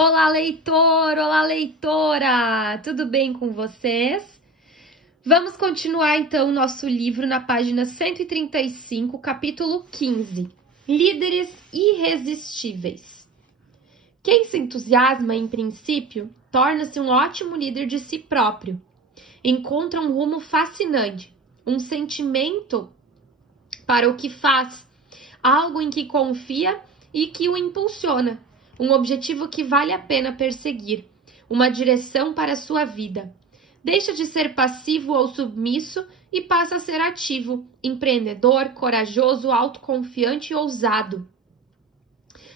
Olá, leitor! Olá, leitora! Tudo bem com vocês? Vamos continuar, então, o nosso livro na página 135, capítulo 15. Líderes irresistíveis. Quem se entusiasma, em princípio, torna-se um ótimo líder de si próprio. Encontra um rumo fascinante, um sentimento para o que faz, algo em que confia e que o impulsiona. Um objetivo que vale a pena perseguir, uma direção para a sua vida. Deixa de ser passivo ou submisso e passa a ser ativo, empreendedor, corajoso, autoconfiante e ousado.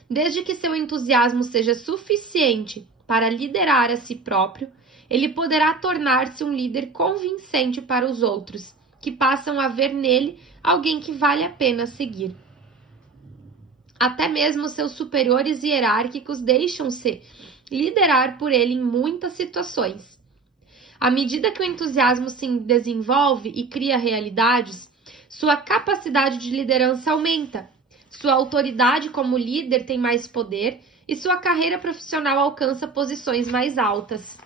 Desde que seu entusiasmo seja suficiente para liderar a si próprio, ele poderá tornar-se um líder convincente para os outros, que passam a ver nele alguém que vale a pena seguir. Até mesmo seus superiores hierárquicos deixam-se liderar por ele em muitas situações. À medida que o entusiasmo se desenvolve e cria realidades, sua capacidade de liderança aumenta, sua autoridade como líder tem mais poder e sua carreira profissional alcança posições mais altas.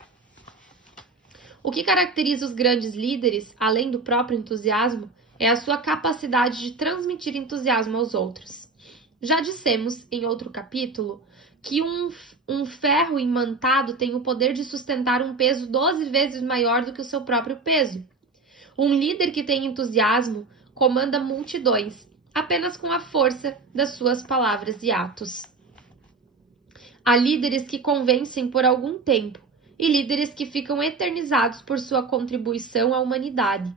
O que caracteriza os grandes líderes, além do próprio entusiasmo, é a sua capacidade de transmitir entusiasmo aos outros. Já dissemos, em outro capítulo, que um ferro imantado tem o poder de sustentar um peso 12 vezes maior do que o seu próprio peso. Um líder que tem entusiasmo comanda multidões, apenas com a força das suas palavras e atos. Há líderes que convencem por algum tempo e líderes que ficam eternizados por sua contribuição à humanidade.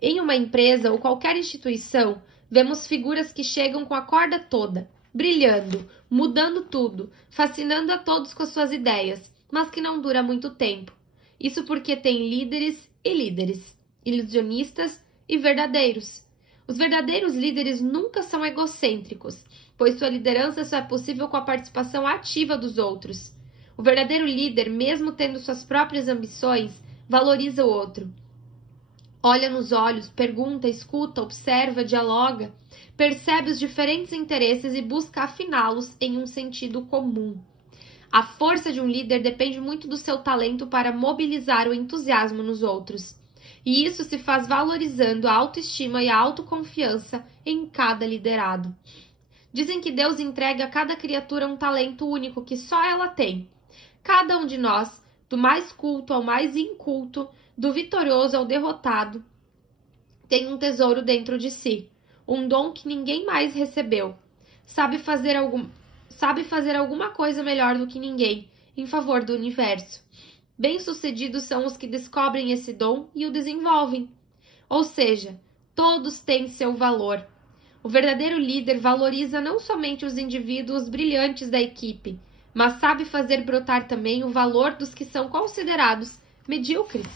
Em uma empresa ou qualquer instituição, vemos figuras que chegam com a corda toda, brilhando, mudando tudo, fascinando a todos com as suas ideias, mas que não dura muito tempo. Isso porque tem líderes e líderes, ilusionistas e verdadeiros. Os verdadeiros líderes nunca são egocêntricos, pois sua liderança só é possível com a participação ativa dos outros. O verdadeiro líder, mesmo tendo suas próprias ambições, valoriza o outro. Olha nos olhos, pergunta, escuta, observa, dialoga, percebe os diferentes interesses e busca afiná-los em um sentido comum. A força de um líder depende muito do seu talento para mobilizar o entusiasmo nos outros. E isso se faz valorizando a autoestima e a autoconfiança em cada liderado. Dizem que Deus entrega a cada criatura um talento único que só ela tem. Cada um de nós, do mais culto ao mais inculto, do vitorioso ao derrotado, tem um tesouro dentro de si, um dom que ninguém mais recebeu. Sabe fazer alguma coisa melhor do que ninguém, em favor do universo. Bem-sucedidos são os que descobrem esse dom e o desenvolvem. Ou seja, todos têm seu valor. O verdadeiro líder valoriza não somente os indivíduos brilhantes da equipe, mas sabe fazer brotar também o valor dos que são considerados medíocres.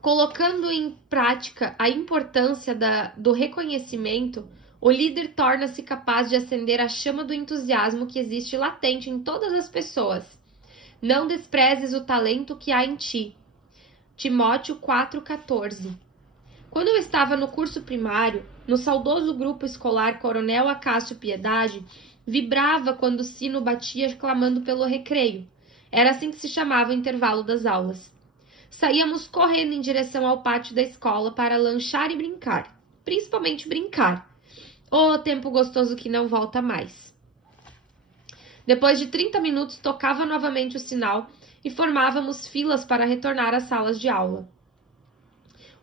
Colocando em prática a importância do reconhecimento, o líder torna-se capaz de acender a chama do entusiasmo que existe latente em todas as pessoas. Não desprezes o talento que há em ti. Timóteo 4,14. Quando eu estava no curso primário, no saudoso grupo escolar Coronel Acácio Piedade, vibrava quando o sino batia clamando pelo recreio. Era assim que se chamava o intervalo das aulas. Saíamos correndo em direção ao pátio da escola para lanchar e brincar. Principalmente brincar. Oh, tempo gostoso que não volta mais. Depois de 30 minutos, tocava novamente o sinal e formávamos filas para retornar às salas de aula.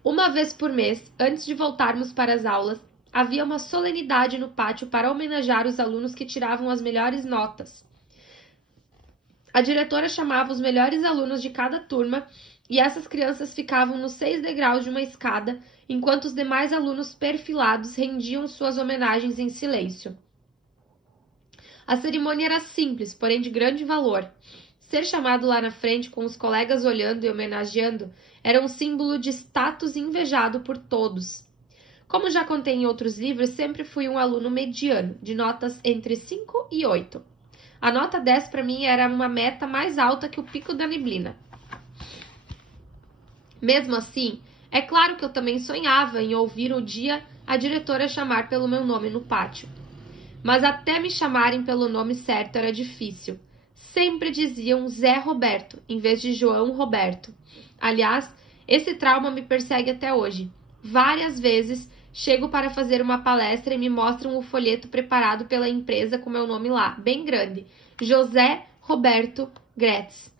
Uma vez por mês, antes de voltarmos para as aulas, havia uma solenidade no pátio para homenagear os alunos que tiravam as melhores notas. A diretora chamava os melhores alunos de cada turma e essas crianças ficavam nos 6 degraus de uma escada, enquanto os demais alunos perfilados rendiam suas homenagens em silêncio. A cerimônia era simples, porém de grande valor. Ser chamado lá na frente, com os colegas olhando e homenageando, era um símbolo de status invejado por todos. Como já contei em outros livros, sempre fui um aluno mediano, de notas entre 5 e 8. A nota 10 para mim era uma meta mais alta que o pico da neblina. Mesmo assim, é claro que eu também sonhava em ouvir um dia a diretora chamar pelo meu nome no pátio. mas até me chamarem pelo nome certo era difícil. Sempre diziam Zé Roberto, em vez de João Roberto. Aliás, esse trauma me persegue até hoje. Várias vezes chego para fazer uma palestra e me mostram o folheto preparado pela empresa com meu nome lá, bem grande. José Roberto Gretz.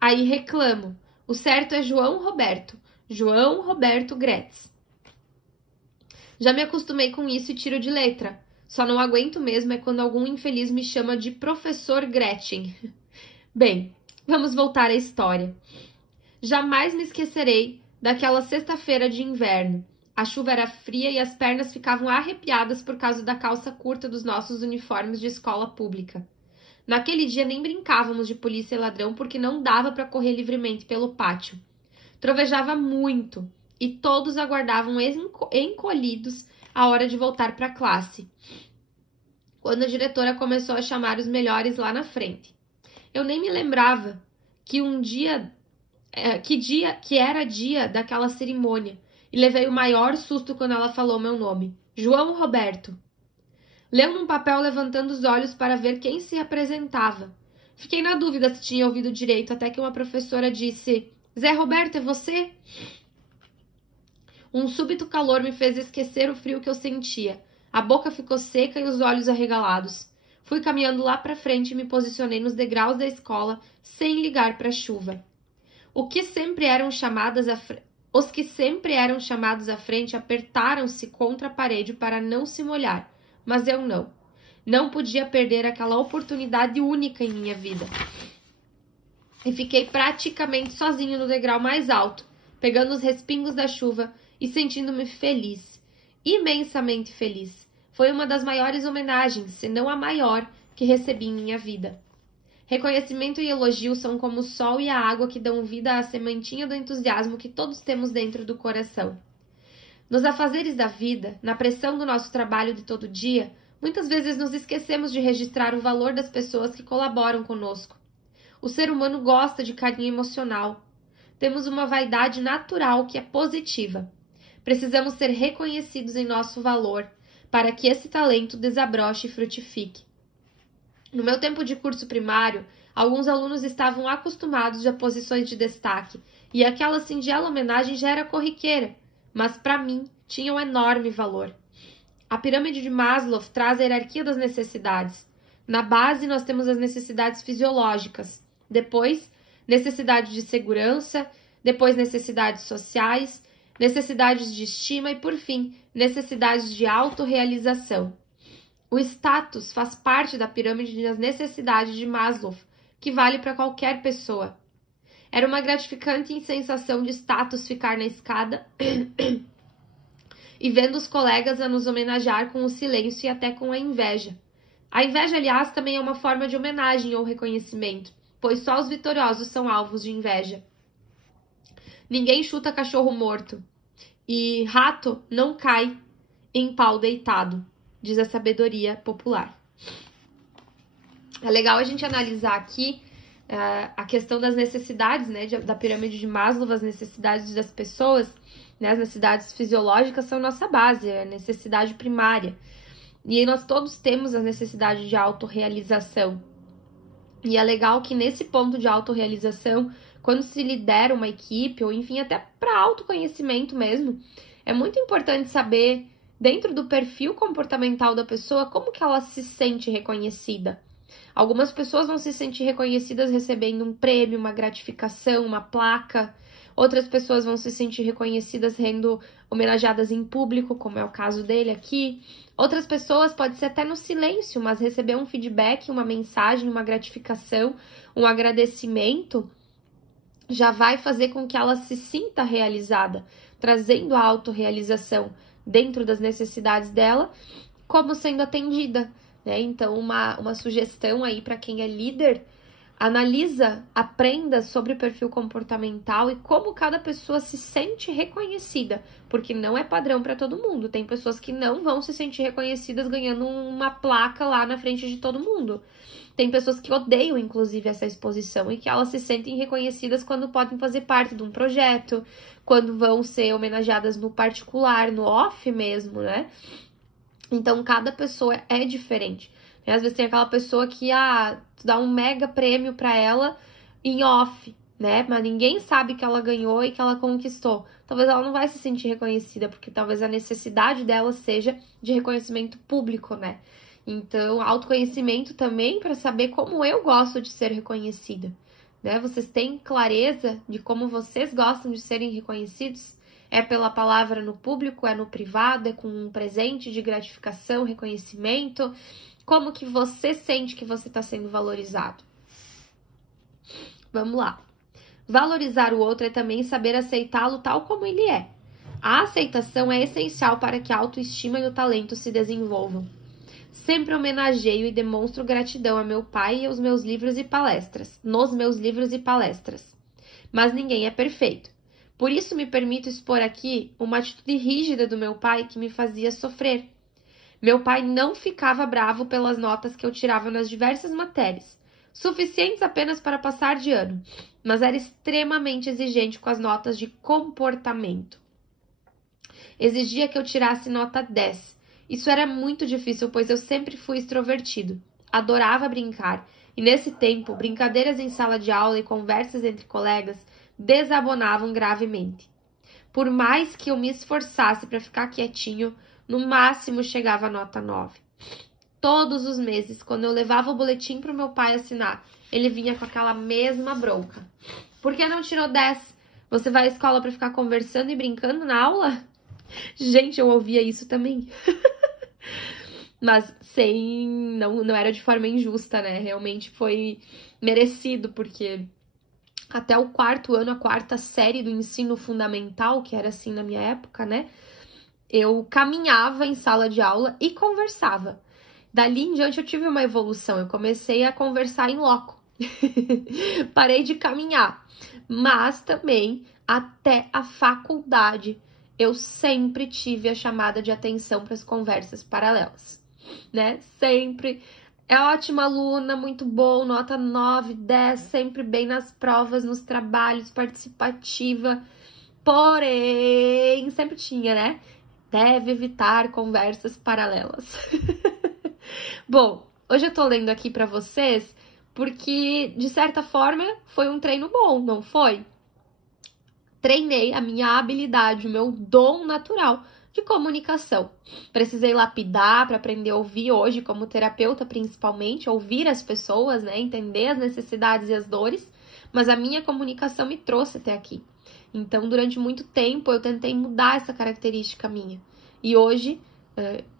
Aí reclamo. O certo é João Roberto. João Roberto Gretz. Já me acostumei com isso e tiro de letra. Só não aguento mesmo é quando algum infeliz me chama de Professor Gretchen. Bem, vamos voltar à história. Jamais me esquecerei daquela sexta-feira de inverno. A chuva era fria e as pernas ficavam arrepiadas por causa da calça curta dos nossos uniformes de escola pública. Naquele dia nem brincávamos de polícia e ladrão porque não dava para correr livremente pelo pátio. Trovejava muito e todos aguardavam encolhidos a hora de voltar para a classe, quando a diretora começou a chamar os melhores lá na frente. Eu nem me lembrava que era dia daquela cerimônia e levei o maior susto quando ela falou meu nome, João Roberto. Leu num papel levantando os olhos para ver quem se apresentava. Fiquei na dúvida se tinha ouvido direito até que uma professora disse, Zé Roberto, é você? Um súbito calor me fez esquecer o frio que eu sentia. A boca ficou seca e os olhos arregalados. Fui caminhando lá para frente e me posicionei nos degraus da escola, sem ligar para a chuva. Os que sempre eram chamados à frente apertaram-se contra a parede para não se molhar, mas eu não. Não podia perder aquela oportunidade única em minha vida. E fiquei praticamente sozinho no degrau mais alto, pegando os respingos da chuva e sentindo-me feliz, imensamente feliz. Foi uma das maiores homenagens, se não a maior, que recebi em minha vida. Reconhecimento e elogio são como o sol e a água que dão vida à sementinha do entusiasmo que todos temos dentro do coração. Nos afazeres da vida, na pressão do nosso trabalho de todo dia, muitas vezes nos esquecemos de registrar o valor das pessoas que colaboram conosco. O ser humano gosta de carinho emocional. Temos uma vaidade natural que é positiva. Precisamos ser reconhecidos em nosso valor, para que esse talento desabroche e frutifique. No meu tempo de curso primário, alguns alunos estavam acostumados a posições de destaque, e aquela singela homenagem já era corriqueira, mas para mim tinha um enorme valor. A pirâmide de Maslow traz a hierarquia das necessidades. Na base, nós temos as necessidades fisiológicas, depois, necessidades de segurança, depois, necessidades sociais, necessidades de estima e, por fim, necessidades de autorrealização. O status faz parte da pirâmide das necessidades de Maslow, que vale para qualquer pessoa. Era uma gratificante sensação de status ficar na escada e vendo os colegas a nos homenagear com o silêncio e até com a inveja. A inveja, aliás, também é uma forma de homenagem ou reconhecimento, pois só os vitoriosos são alvos de inveja. Ninguém chuta cachorro morto e rato não cai em pau deitado, diz a sabedoria popular. É legal a gente analisar aqui a questão das necessidades, né, da pirâmide de Maslow, as necessidades das pessoas, né, as necessidades fisiológicas são nossa base, é a necessidade primária. E aí nós todos temos a necessidade de autorrealização. E é legal que nesse ponto de autorrealização, quando se lidera uma equipe, ou enfim, até para autoconhecimento mesmo, é muito importante saber, dentro do perfil comportamental da pessoa, como que ela se sente reconhecida. Algumas pessoas vão se sentir reconhecidas recebendo um prêmio, uma gratificação, uma placa. Outras pessoas vão se sentir reconhecidas sendo homenageadas em público, como é o caso dele aqui. Outras pessoas pode ser até no silêncio, mas receber um feedback, uma mensagem, uma gratificação, um agradecimento, já vai fazer com que ela se sinta realizada, trazendo a autorrealização dentro das necessidades dela, como sendo atendida, né? Então, uma sugestão aí para quem é líder, analisa, aprenda sobre o perfil comportamental e como cada pessoa se sente reconhecida, porque não é padrão para todo mundo. Tem pessoas que não vão se sentir reconhecidas ganhando uma placa lá na frente de todo mundo. Tem pessoas que odeiam, inclusive, essa exposição e que elas se sentem reconhecidas quando podem fazer parte de um projeto, quando vão ser homenageadas no particular, no off mesmo, né? Então, cada pessoa é diferente. Às vezes tem aquela pessoa que, tu dá um mega prêmio pra ela em off, né? Mas ninguém sabe que ela ganhou e que ela conquistou. Talvez ela não vai se sentir reconhecida, porque talvez a necessidade dela seja de reconhecimento público, né? Então, autoconhecimento também para saber como eu gosto de ser reconhecida, né? Vocês têm clareza de como vocês gostam de serem reconhecidos? É pela palavra no público, é no privado, é com um presente de gratificação, reconhecimento? Como que você sente que você está sendo valorizado? Vamos lá. Valorizar o outro é também saber aceitá-lo tal como ele é. A aceitação é essencial para que a autoestima e o talento se desenvolvam. Sempre homenageio e demonstro gratidão a meu pai e aos meus livros e palestras, nos meus livros e palestras. Mas ninguém é perfeito. Por isso me permito expor aqui uma atitude rígida do meu pai que me fazia sofrer. Meu pai não ficava bravo pelas notas que eu tirava nas diversas matérias, suficientes apenas para passar de ano, mas era extremamente exigente com as notas de comportamento. Exigia que eu tirasse nota 10. Isso era muito difícil, pois eu sempre fui extrovertido. Adorava brincar, e nesse tempo, brincadeiras em sala de aula e conversas entre colegas desabonavam gravemente. Por mais que eu me esforçasse para ficar quietinho, no máximo chegava a nota 9. Todos os meses, quando eu levava o boletim para o meu pai assinar, ele vinha com aquela mesma bronca. Por que não tirou 10? Você vai à escola para ficar conversando e brincando na aula? Gente, eu ouvia isso também. Mas não era de forma injusta, né? Realmente foi merecido, porque até o quarto ano, a quarta série do ensino fundamental, que era assim na minha época, né? Eu caminhava em sala de aula e conversava. Dali em diante eu tive uma evolução, eu comecei a conversar em loco. Parei de caminhar, mas também até a faculdade eu sempre tive a chamada de atenção para as conversas paralelas, né? Sempre. É ótima aluna, muito bom, nota 9, 10, sempre bem nas provas, nos trabalhos, participativa. Porém, sempre tinha, né? Deve evitar conversas paralelas. Bom, hoje eu tô lendo aqui pra vocês porque, de certa forma, foi um treino bom, não foi? Treinei a minha habilidade, o meu dom natural de comunicação. Precisei lapidar para aprender a ouvir hoje, como terapeuta principalmente, ouvir as pessoas, né? Entender as necessidades e as dores, mas a minha comunicação me trouxe até aqui. Então, durante muito tempo, eu tentei mudar essa característica minha. E hoje,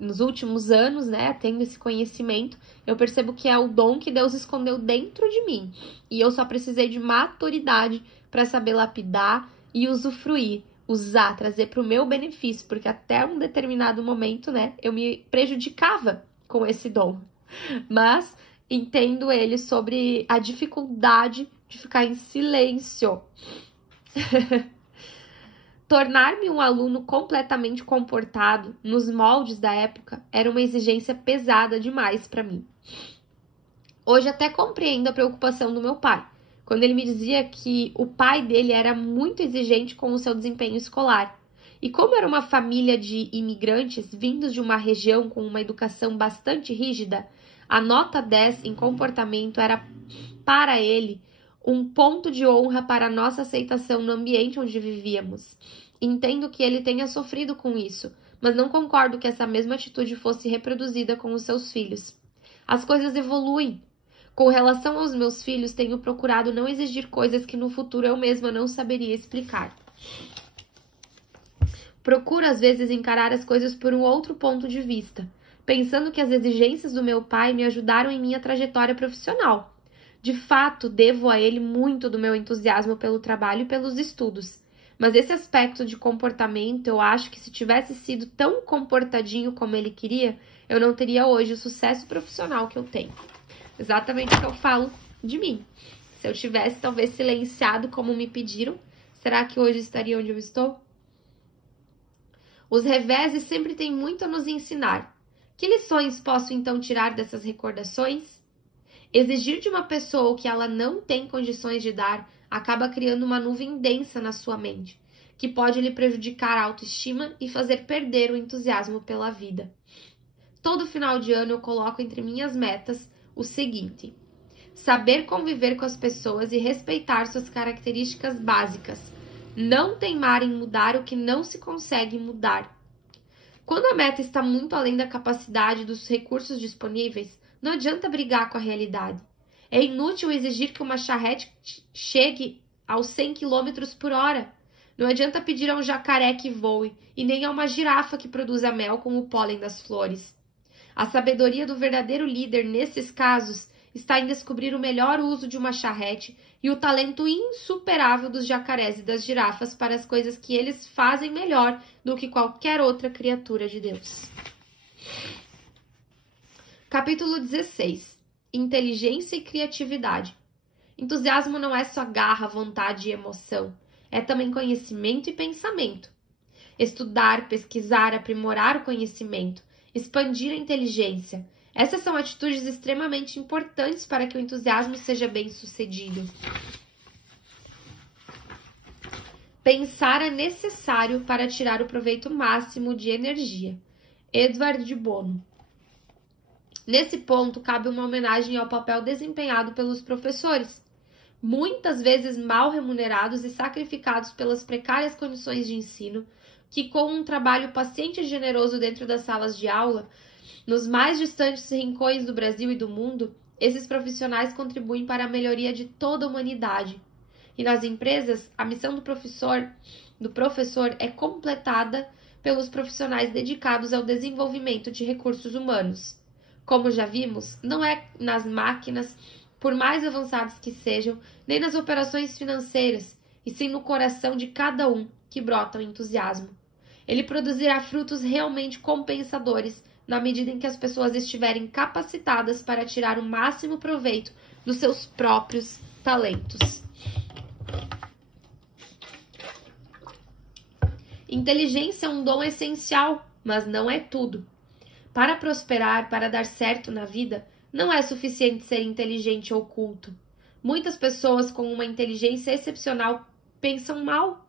nos últimos anos, né, tendo esse conhecimento, eu percebo que é o dom que Deus escondeu dentro de mim. E eu só precisei de maturidade para saber lapidar e usufruir, usar, trazer para o meu benefício, porque até um determinado momento, né, eu me prejudicava com esse dom. Mas entendo ele sobre a dificuldade de ficar em silêncio. Tornar-me um aluno completamente comportado nos moldes da época era uma exigência pesada demais para mim. Hoje até compreendo a preocupação do meu pai, quando ele me dizia que o pai dele era muito exigente com o seu desempenho escolar. E como era uma família de imigrantes vindos de uma região com uma educação bastante rígida, a nota 10 em comportamento era, para ele, um ponto de honra para a nossa aceitação no ambiente onde vivíamos. Entendo que ele tenha sofrido com isso, mas não concordo que essa mesma atitude fosse reproduzida com os seus filhos. As coisas evoluem. Com relação aos meus filhos, tenho procurado não exigir coisas que no futuro eu mesma não saberia explicar. Procuro, às vezes, encarar as coisas por um outro ponto de vista, pensando que as exigências do meu pai me ajudaram em minha trajetória profissional. De fato, devo a ele muito do meu entusiasmo pelo trabalho e pelos estudos. Mas esse aspecto de comportamento, eu acho que se tivesse sido tão comportadinho como ele queria, eu não teria hoje o sucesso profissional que eu tenho. Exatamente o que eu falo de mim. Se eu tivesse talvez silenciado como me pediram, será que hoje estaria onde eu estou? Os reveses sempre têm muito a nos ensinar. Que lições posso então tirar dessas recordações? Exigir de uma pessoa o que ela não tem condições de dar acaba criando uma nuvem densa na sua mente, que pode lhe prejudicar a autoestima e fazer perder o entusiasmo pela vida. todo final de ano eu coloco entre minhas metas o seguinte: saber conviver com as pessoas e respeitar suas características básicas. Não teimar em mudar o que não se consegue mudar. Quando a meta está muito além da capacidade dos recursos disponíveis, não adianta brigar com a realidade. É inútil exigir que uma charrete chegue aos 100 km por hora. Não adianta pedir a um jacaré que voe e nem a uma girafa que produza mel com o pólen das flores. A sabedoria do verdadeiro líder nesses casos está em descobrir o melhor uso de uma charrete e o talento insuperável dos jacarés e das girafas para as coisas que eles fazem melhor do que qualquer outra criatura de Deus. Capítulo 16. Inteligência e criatividade. Entusiasmo não é só garra, vontade e emoção. É também conhecimento e pensamento. Estudar, pesquisar, aprimorar o conhecimento, expandir a inteligência. Essas são atitudes extremamente importantes para que o entusiasmo seja bem-sucedido. Pensar é necessário para tirar o proveito máximo de energia. Edward de Bono. Nesse ponto, cabe uma homenagem ao papel desempenhado pelos professores, muitas vezes mal remunerados e sacrificados pelas precárias condições de ensino, que com um trabalho paciente e generoso dentro das salas de aula, nos mais distantes rincões do Brasil e do mundo, esses profissionais contribuem para a melhoria de toda a humanidade. E nas empresas, a missão do professor é completada pelos profissionais dedicados ao desenvolvimento de recursos humanos. Como já vimos, não é nas máquinas, por mais avançadas que sejam, nem nas operações financeiras, e sim no coração de cada um que brota o entusiasmo. Ele produzirá frutos realmente compensadores na medida em que as pessoas estiverem capacitadas para tirar o máximo proveito dos seus próprios talentos. Inteligência é um dom essencial, mas não é tudo. Para prosperar, para dar certo na vida, não é suficiente ser inteligente ou culto. Muitas pessoas com uma inteligência excepcional pensam mal,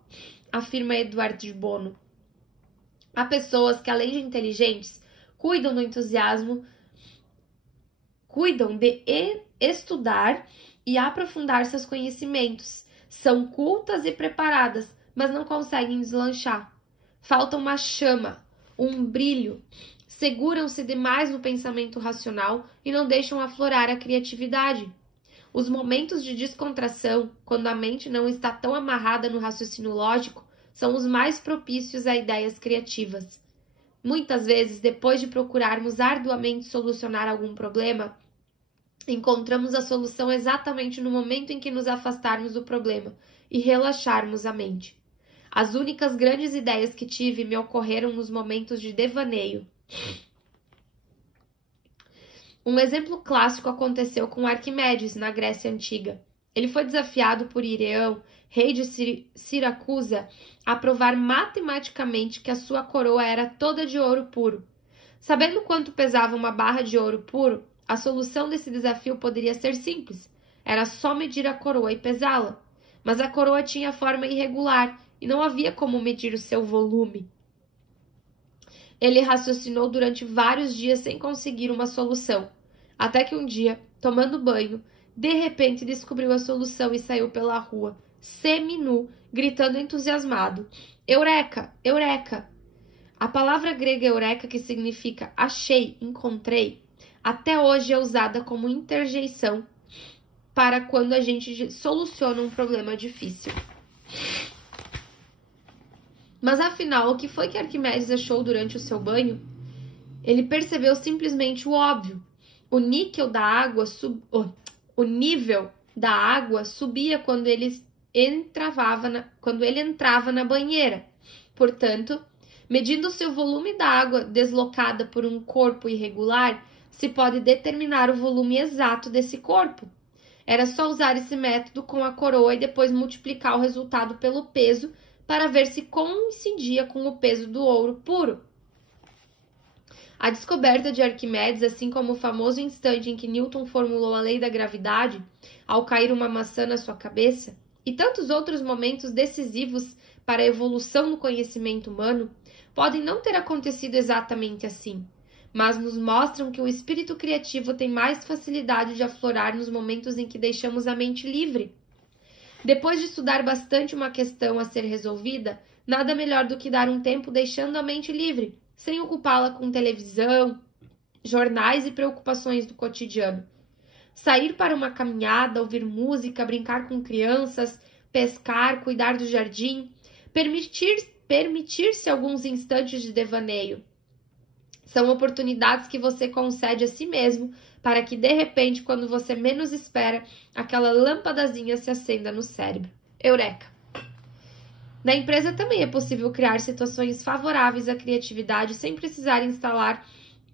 afirma Edward de Bono. Há pessoas que, além de inteligentes, cuidam de estudar e aprofundar seus conhecimentos. São cultas e preparadas, mas não conseguem deslanchar. Falta uma chama, um brilho. Seguram-se demais no pensamento racional e não deixam aflorar a criatividade. Os momentos de descontração, quando a mente não está tão amarrada no raciocínio lógico, são os mais propícios a ideias criativas. Muitas vezes, depois de procurarmos arduamente solucionar algum problema, encontramos a solução exatamente no momento em que nos afastarmos do problema e relaxarmos a mente. As únicas grandes ideias que tive me ocorreram nos momentos de devaneio. Um exemplo clássico aconteceu com Arquimedes, na Grécia Antiga. Ele foi desafiado por Ireão, rei de Siracusa, a provar matematicamente que a sua coroa era toda de ouro puro. Sabendo quanto pesava uma barra de ouro puro, a solução desse desafio poderia ser simples. Era só medir a coroa e pesá-la. Mas a coroa tinha forma irregular e não havia como medir o seu volume. Ele raciocinou durante vários dias sem conseguir uma solução, até que um dia, tomando banho, de repente descobriu a solução e saiu pela rua, semi-nu, gritando entusiasmado: Eureka! Eureka! A palavra grega eureka, que significa achei, encontrei, até hoje é usada como interjeição para quando a gente soluciona um problema difícil. Mas afinal, o que foi que Arquimedes achou durante o seu banho? Ele percebeu simplesmente o óbvio. O nível da água subia quando ele entrava na banheira. Portanto, medindo seu volume da água deslocada por um corpo irregular, se pode determinar o volume exato desse corpo. Era só usar esse método com a coroa e depois multiplicar o resultado pelo peso para ver se coincidia com o peso do ouro puro. A descoberta de Arquimedes, assim como o famoso instante em que Newton formulou a lei da gravidade, ao cair uma maçã na sua cabeça, e tantos outros momentos decisivos para a evolução do conhecimento humano, podem não ter acontecido exatamente assim, mas nos mostram que o espírito criativo tem mais facilidade de aflorar nos momentos em que deixamos a mente livre. Depois de estudar bastante uma questão a ser resolvida, nada melhor do que dar um tempo deixando a mente livre, sem ocupá-la com televisão, jornais e preocupações do cotidiano. Sair para uma caminhada, ouvir música, brincar com crianças, pescar, cuidar do jardim, permitir-se alguns instantes de devaneio. São oportunidades que você concede a si mesmo para que, de repente, quando você menos espera, aquela lâmpadazinha se acenda no cérebro. Eureka! Na empresa também é possível criar situações favoráveis à criatividade sem precisar instalar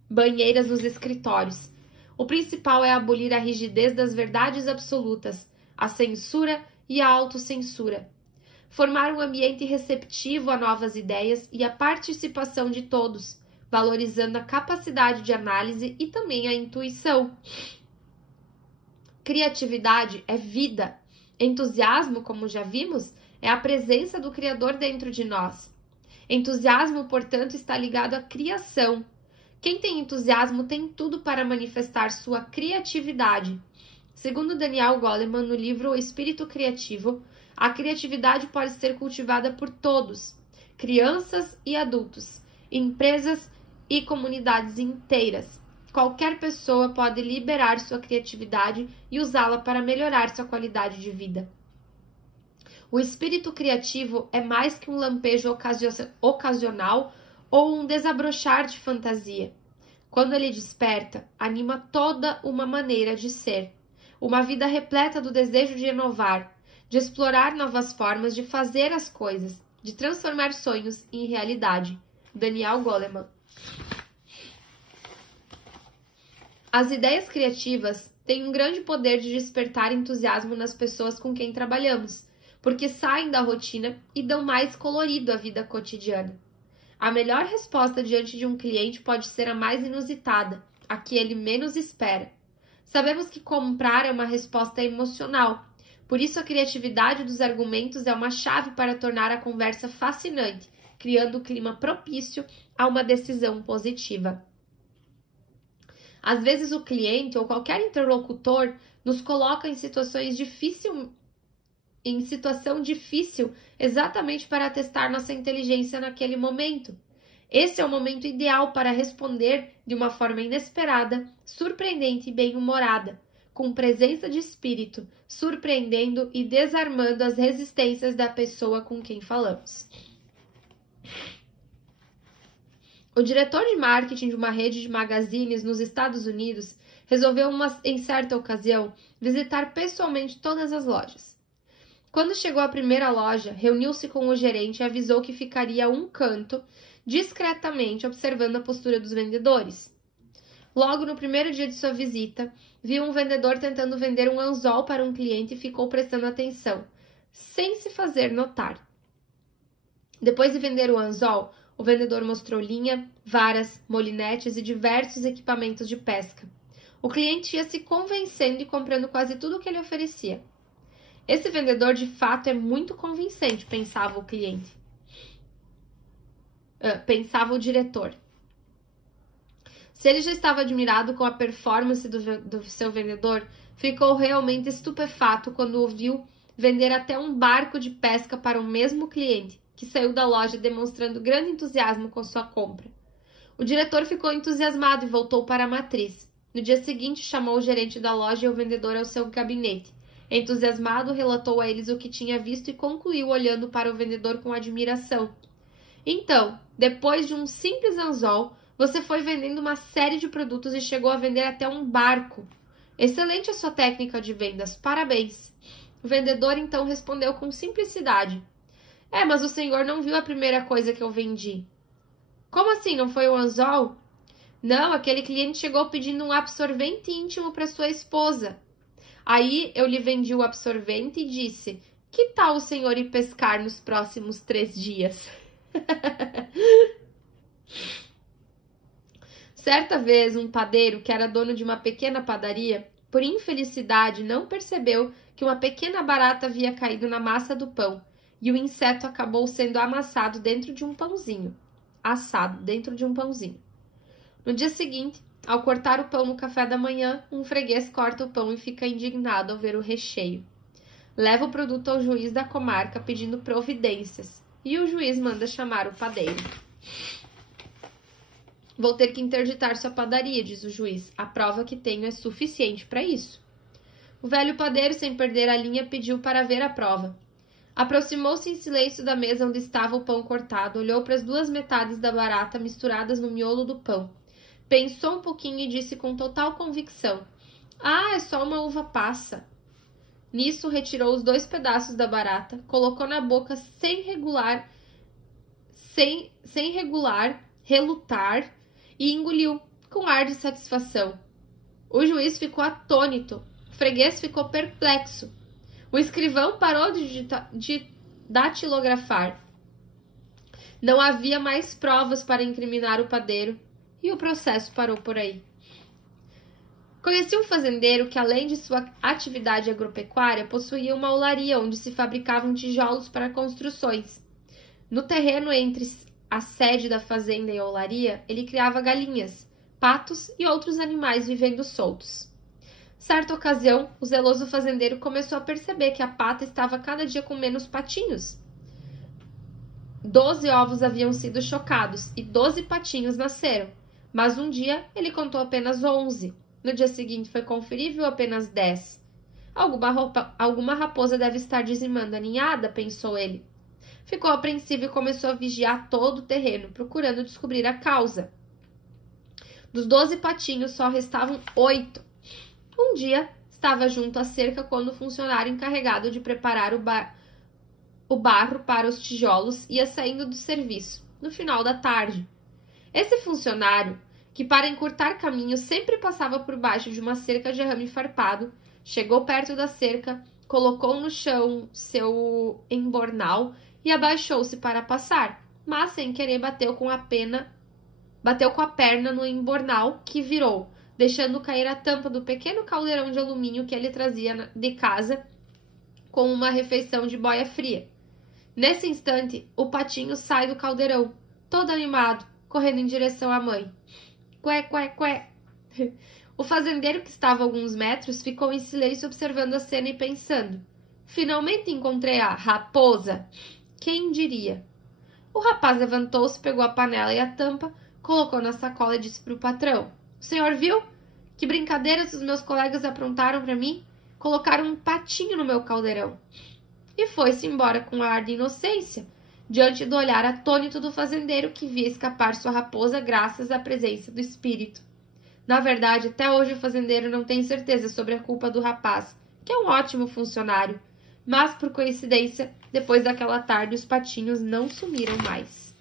banheiras nos escritórios. O principal é abolir a rigidez das verdades absolutas, a censura e a autocensura. Formar um ambiente receptivo a novas ideias e a participação de todos, valorizando a capacidade de análise e também a intuição. Criatividade é vida. Entusiasmo, como já vimos, é a presença do Criador dentro de nós. Entusiasmo, portanto, está ligado à criação. Quem tem entusiasmo tem tudo para manifestar sua criatividade. Segundo Daniel Goleman, no livro O Espírito Criativo, a criatividade pode ser cultivada por todos, crianças e adultos, empresas e comunidades inteiras. Qualquer pessoa pode liberar sua criatividade e usá-la para melhorar sua qualidade de vida. O espírito criativo é mais que um lampejo ocasional ou um desabrochar de fantasia. Quando ele desperta, anima toda uma maneira de ser, uma vida repleta do desejo de inovar, de explorar novas formas de fazer as coisas, de transformar sonhos em realidade. Daniel Goleman. As ideias criativas têm um grande poder de despertar entusiasmo nas pessoas com quem trabalhamos, porque saem da rotina e dão mais colorido à vida cotidiana. A melhor resposta diante de um cliente pode ser a mais inusitada, a que ele menos espera. Sabemos que comprar é uma resposta emocional, por isso a criatividade dos argumentos é uma chave para tornar a conversa fascinante, criando um clima propício a uma decisão positiva. Às vezes o cliente ou qualquer interlocutor nos coloca em situação difícil exatamente para testar nossa inteligência naquele momento. Esse é o momento ideal para responder de uma forma inesperada, surpreendente e bem-humorada, com presença de espírito, surpreendendo e desarmando as resistências da pessoa com quem falamos. O diretor de marketing de uma rede de magazines nos Estados Unidos resolveu, em certa ocasião, visitar pessoalmente todas as lojas. Quando chegou à primeira loja, reuniu-se com o gerente e avisou que ficaria a um canto, discretamente observando a postura dos vendedores. Logo no primeiro dia de sua visita, viu um vendedor tentando vender um anzol para um cliente e ficou prestando atenção, sem se fazer notar. Depois de vender o anzol, o vendedor mostrou linha, varas, molinetes e diversos equipamentos de pesca. O cliente ia se convencendo e comprando quase tudo o que ele oferecia. Esse vendedor de fato é muito convincente, pensava o cliente. Pensava o diretor. Se ele já estava admirado com a performance do seu vendedor, ficou realmente estupefato quando o viu vender até um barco de pesca para o mesmo cliente, que saiu da loja demonstrando grande entusiasmo com sua compra. O diretor ficou entusiasmado e voltou para a matriz. No dia seguinte, chamou o gerente da loja e o vendedor ao seu gabinete. Entusiasmado, relatou a eles o que tinha visto e concluiu olhando para o vendedor com admiração. Então, depois de um simples anzol, você foi vendendo uma série de produtos e chegou a vender até um barco. Excelente a sua técnica de vendas, parabéns. O vendedor então respondeu com simplicidade. Mas o senhor não viu a primeira coisa que eu vendi. Como assim, não foi o anzol? Não, aquele cliente chegou pedindo um absorvente íntimo para sua esposa. Aí eu lhe vendi o absorvente e disse, que tal o senhor ir pescar nos próximos 3 dias? Certa vez, um padeiro, que era dono de uma pequena padaria, por infelicidade não percebeu que uma pequena barata havia caído na massa do pão e o inseto acabou sendo assado dentro de um pãozinho. No dia seguinte, ao cortar o pão no café da manhã, um freguês corta o pão e fica indignado ao ver o recheio. Leva o produto ao juiz da comarca pedindo providências, e o juiz manda chamar o padeiro. Vou ter que interditar sua padaria, diz o juiz. A prova que tenho é suficiente para isso. O velho padeiro, sem perder a linha, pediu para ver a prova. Aproximou-se em silêncio da mesa onde estava o pão cortado, olhou para as duas metades da barata misturadas no miolo do pão. Pensou um pouquinho e disse com total convicção: "Ah, é só uma uva passa." Nisso, retirou os 2 pedaços da barata, colocou na boca sem relutar e engoliu, com ar de satisfação. O juiz ficou atônito, o freguês ficou perplexo. O escrivão parou de datilografar. Não havia mais provas para incriminar o padeiro, e o processo parou por aí. Conheci um fazendeiro que, além de sua atividade agropecuária, possuía uma olaria onde se fabricavam tijolos para construções. No terreno entre a sede da fazenda e a olaria, ele criava galinhas, patos e outros animais vivendo soltos. Certa ocasião, o zeloso fazendeiro começou a perceber que a pata estava cada dia com menos patinhos. 12 ovos haviam sido chocados e 12 patinhos nasceram, mas um dia ele contou apenas 11. No dia seguinte foi conferir e viu apenas 10. Alguma raposa deve estar dizimando a ninhada, pensou ele. Ficou apreensivo e começou a vigiar todo o terreno, procurando descobrir a causa. Dos 12 patinhos só restavam 8. Um dia, estava junto à cerca quando o funcionário encarregado de preparar o barro para os tijolos ia saindo do serviço, no final da tarde. Esse funcionário, que para encurtar caminho sempre passava por baixo de uma cerca de arame farpado, chegou perto da cerca, colocou no chão seu embornal e abaixou-se para passar, mas sem querer bateu com a perna no embornal, que virou, deixando cair a tampa do pequeno caldeirão de alumínio que ele trazia de casa com uma refeição de boia fria. Nesse instante, o patinho sai do caldeirão, todo animado, correndo em direção à mãe. Qué, qué, qué. O fazendeiro, que estava a alguns metros, ficou em silêncio observando a cena e pensando: finalmente encontrei a raposa. Quem diria? O rapaz levantou-se, pegou a panela e a tampa, colocou na sacola e disse para o patrão: "O senhor viu? Que brincadeiras os meus colegas aprontaram para mim? Colocaram um patinho no meu caldeirão." E foi-se embora com ar de inocência, diante do olhar atônito do fazendeiro, que via escapar sua raposa graças à presença do espírito. Na verdade, até hoje o fazendeiro não tem certeza sobre a culpa do rapaz, que é um ótimo funcionário. Mas, por coincidência, depois daquela tarde, os patinhos não sumiram mais.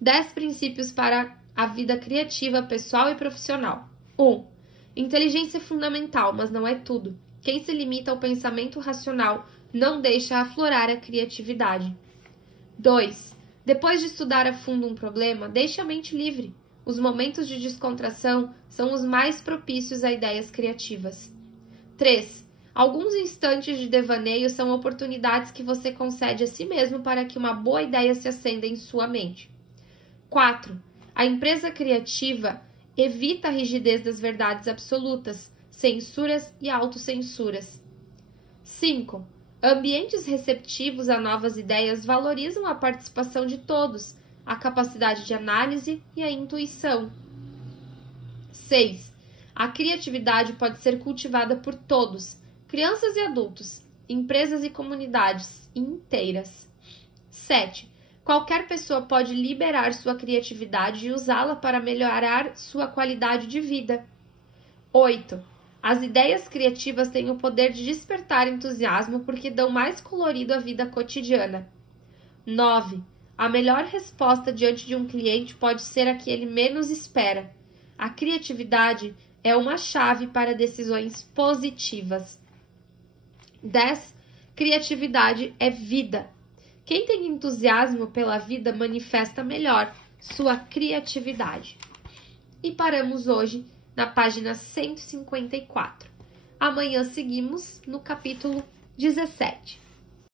10 princípios para a vida criativa, pessoal e profissional. 1. Inteligência é fundamental, mas não é tudo. Quem se limita ao pensamento racional não deixa aflorar a criatividade. 2. Depois de estudar a fundo um problema, deixe a mente livre. Os momentos de descontração são os mais propícios a ideias criativas. 3. Alguns instantes de devaneio são oportunidades que você concede a si mesmo para que uma boa ideia se acenda em sua mente. 4. A empresa criativa evita a rigidez das verdades absolutas, censuras e autocensuras. 5. Ambientes receptivos a novas ideias valorizam a participação de todos, a capacidade de análise e a intuição. 6. A criatividade pode ser cultivada por todos, crianças e adultos, empresas e comunidades inteiras. 7. Qualquer pessoa pode liberar sua criatividade e usá-la para melhorar sua qualidade de vida. 8. As ideias criativas têm o poder de despertar entusiasmo porque dão mais colorido à vida cotidiana. 9. A melhor resposta diante de um cliente pode ser a que ele menos espera. A criatividade é uma chave para decisões positivas. 10. Criatividade é vida. Quem tem entusiasmo pela vida manifesta melhor sua criatividade. E paramos hoje na página 154. Amanhã seguimos no capítulo 17.